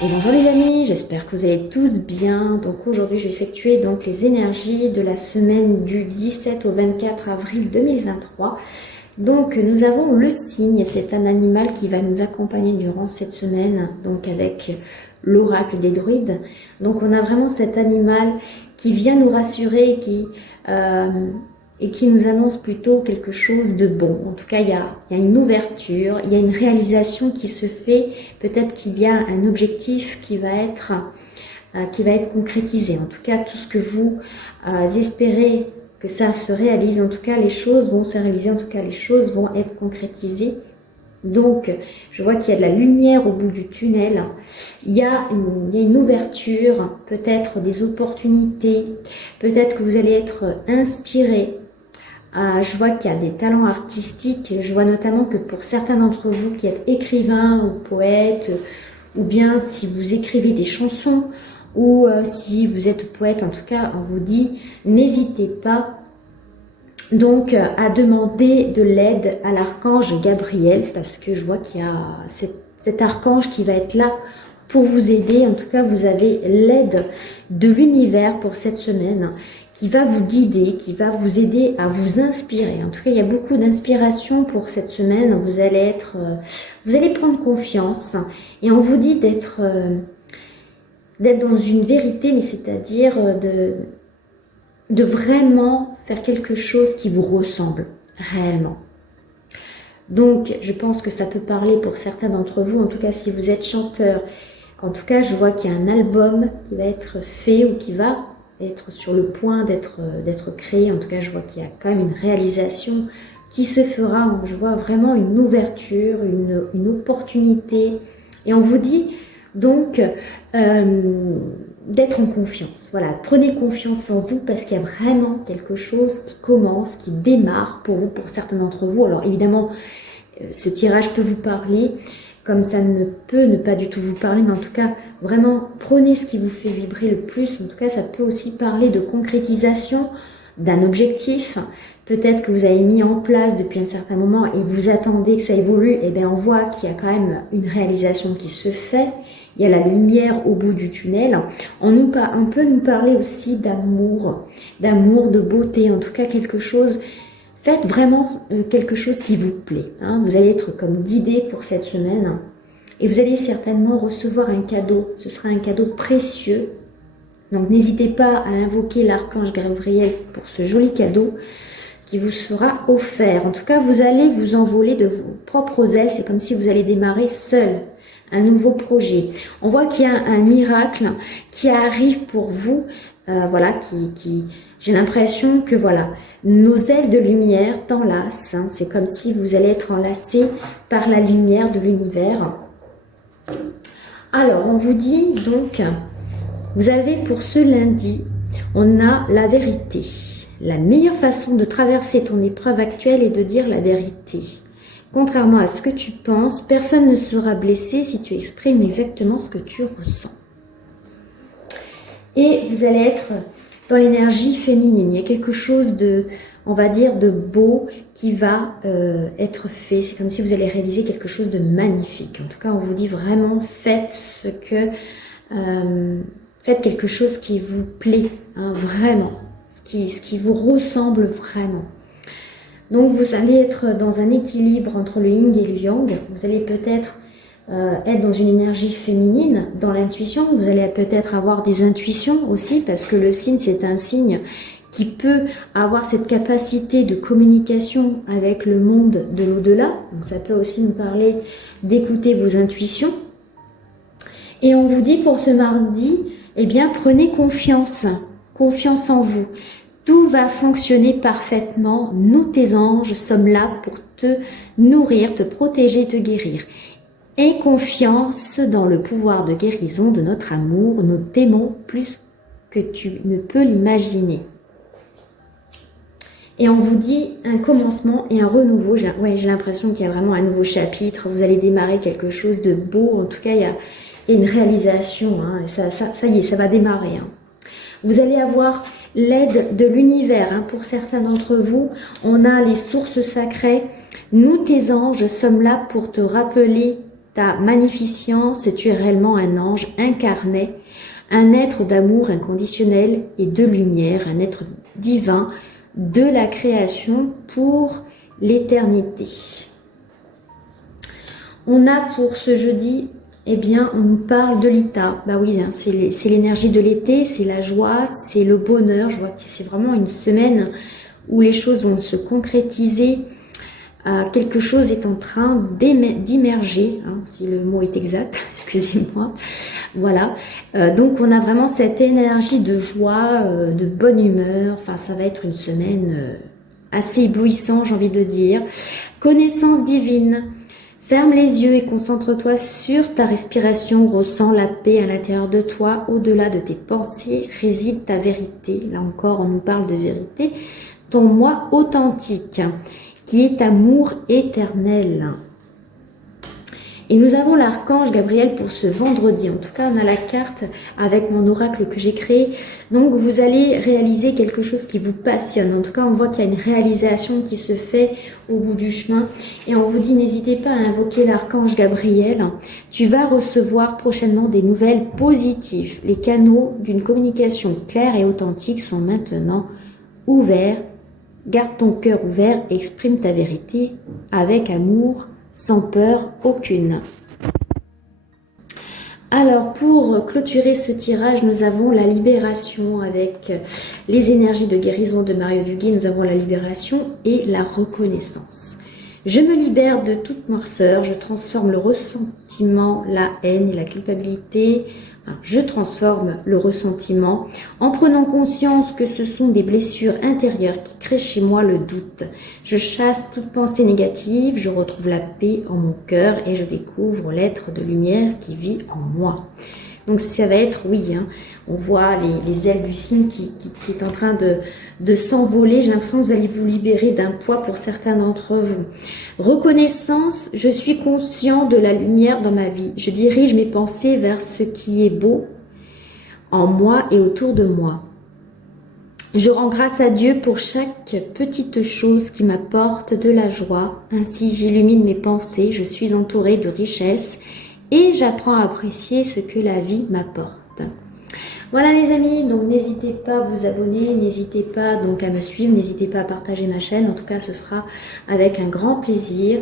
Et bonjour les amis, j'espère que vous allez tous bien. Donc aujourd'hui, je vais effectuer donc les énergies de la semaine du 17 au 24 avril 2023. Donc nous avons le cygne, c'est un animal qui va nous accompagner durant cette semaine, donc avec l'oracle des druides. Donc on a vraiment cet animal qui vient nous rassurer, et qui nous annonce plutôt quelque chose de bon. En tout cas, il y a une ouverture, il y a une réalisation qui se fait. Peut-être qu'il y a un objectif qui va être concrétisé. En tout cas, tout ce que vous espérez que ça se réalise, en tout cas, les choses vont se réaliser, en tout cas, les choses vont être concrétisées. Donc, je vois qu'il y a de la lumière au bout du tunnel. Il y a une ouverture, peut-être des opportunités. Peut-être que vous allez être inspiré. Je vois qu'il y a des talents artistiques. Je vois notamment que pour certains d'entre vous qui êtes écrivains ou poètes, ou bien si vous écrivez des chansons, ou si vous êtes poète, en tout cas, on vous dit, n'hésitez pas donc à demander de l'aide à l'archange Gabriel, parce que je vois qu'il y a cet archange qui va être là pour vous aider. En tout cas, vous avez l'aide de l'univers pour cette semaine qui va vous guider, qui va vous aider à vous inspirer. En tout cas, il y a beaucoup d'inspiration pour cette semaine. Vous allez prendre confiance et on vous dit d'être dans une vérité, mais c'est-à-dire de vraiment faire quelque chose qui vous ressemble réellement. Donc, je pense que ça peut parler pour certains d'entre vous, en tout cas si vous êtes chanteur. En tout cas, je vois qu'il y a un album qui va être fait ou qui va être sur le point d'être créé. En tout cas, je vois qu'il y a quand même une réalisation qui se fera. Je vois vraiment une ouverture, une opportunité. Et on vous dit donc d'être en confiance. Voilà, prenez confiance en vous parce qu'il y a vraiment quelque chose qui commence, qui démarre pour vous, pour certains d'entre vous. Alors évidemment, ce tirage peut vous parler, comme ça ne peut ne pas du tout vous parler, mais en tout cas, vraiment, prenez ce qui vous fait vibrer le plus. En tout cas, ça peut aussi parler de concrétisation d'un objectif. Peut-être que vous avez mis en place depuis un certain moment et vous attendez que ça évolue. Et bien, on voit qu'il y a quand même une réalisation qui se fait. Il y a la lumière au bout du tunnel. On peut nous parler aussi d'amour, de beauté, en tout cas quelque chose. Faites vraiment quelque chose qui vous plaît. Vous allez être comme guidé pour cette semaine et vous allez certainement recevoir un cadeau. Ce sera un cadeau précieux. Donc n'hésitez pas à invoquer l'archange Gabriel pour ce joli cadeau qui vous sera offert. En tout cas, vous allez vous envoler de vos propres ailes. C'est comme si vous allez démarrer seul un nouveau projet. On voit qu'il y a un miracle qui arrive pour vous. Voilà, j'ai l'impression que voilà, nos ailes de lumière t'enlacent. C'est comme si vous allez être enlacé par la lumière de l'univers. Alors, on vous dit donc, vous avez pour ce lundi, on a la vérité. La meilleure façon de traverser ton épreuve actuelle est de dire la vérité. Contrairement à ce que tu penses, personne ne sera blessé si tu exprimes exactement ce que tu ressens. Et vous allez être dans l'énergie féminine. Il y a quelque chose de, on va dire, de beau qui va être fait. C'est comme si vous allez réaliser quelque chose de magnifique. En tout cas, on vous dit vraiment, faites quelque chose qui vous plaît, vraiment, ce qui vous ressemble vraiment. Donc vous allez être dans un équilibre entre le yin et le yang. Vous allez peut-être être dans une énergie féminine, dans l'intuition. Vous allez peut-être avoir des intuitions aussi, parce que le signe, c'est un signe qui peut avoir cette capacité de communication avec le monde de l'au-delà. Donc ça peut aussi nous parler d'écouter vos intuitions. Et on vous dit pour ce mardi, eh bien prenez confiance en vous. Tout va fonctionner parfaitement. Nous, tes anges, sommes là pour te nourrir, te protéger, te guérir. Aie confiance dans le pouvoir de guérison de notre amour. Nous t'aimons plus que tu ne peux l'imaginer. Et on vous dit un commencement et un renouveau. J'ai l'impression qu'il y a vraiment un nouveau chapitre. Vous allez démarrer quelque chose de beau. En tout cas, il y a une réalisation. Ça y est, ça va démarrer. Vous allez avoir l'aide de l'univers. Pour certains d'entre vous, on a les sources sacrées. Nous, tes anges, sommes là pour te rappeler ta magnificence, tu es réellement un ange incarné, un être d'amour inconditionnel et de lumière, un être divin de la création pour l'éternité. On a pour ce jeudi, eh bien, on nous parle de l'Ita. Bah oui, hein, c'est l'énergie de l'été, c'est la joie, c'est le bonheur. Je vois que c'est vraiment une semaine où les choses vont se concrétiser. Quelque chose est en train d'immerger, hein, si le mot est exact, excusez-moi. Voilà. Donc on a vraiment cette énergie de joie, de bonne humeur. Enfin, ça va être une semaine assez éblouissante, j'ai envie de dire. Connaissance divine. Ferme les yeux et concentre-toi sur ta respiration. Ressens la paix à l'intérieur de toi. Au-delà de tes pensées réside ta vérité. Là encore, on nous parle de vérité. Ton moi authentique, qui est amour éternel. Et nous avons l'archange Gabriel pour ce vendredi. En tout cas, on a la carte avec mon oracle que j'ai créé. Donc, vous allez réaliser quelque chose qui vous passionne. En tout cas, on voit qu'il y a une réalisation qui se fait au bout du chemin. Et on vous dit, n'hésitez pas à invoquer l'archange Gabriel. Tu vas recevoir prochainement des nouvelles positives. Les canaux d'une communication claire et authentique sont maintenant ouverts. Garde ton cœur ouvert et exprime ta vérité avec amour, sans peur aucune. Alors, pour clôturer ce tirage, nous avons la libération avec les énergies de guérison de Mario Duguay. Nous avons la libération et la reconnaissance. Je me libère de toute noirceur, je transforme le ressentiment, la haine et la culpabilité. Je transforme le ressentiment en prenant conscience que ce sont des blessures intérieures qui créent chez moi le doute. Je chasse toute pensée négative, je retrouve la paix en mon cœur et je découvre l'être de lumière qui vit en moi. Donc ça va être, oui, hein, on voit les ailes du cygne qui est en train de s'envoler. J'ai l'impression que vous allez vous libérer d'un poids pour certains d'entre vous. Reconnaissance, je suis conscient de la lumière dans ma vie. Je dirige mes pensées vers ce qui est beau en moi et autour de moi. Je rends grâce à Dieu pour chaque petite chose qui m'apporte de la joie. Ainsi, j'illumine mes pensées, je suis entourée de richesses et j'apprends à apprécier ce que la vie m'apporte. Voilà les amis, donc n'hésitez pas à vous abonner, n'hésitez pas donc à me suivre, n'hésitez pas à partager ma chaîne. En tout cas, ce sera avec un grand plaisir.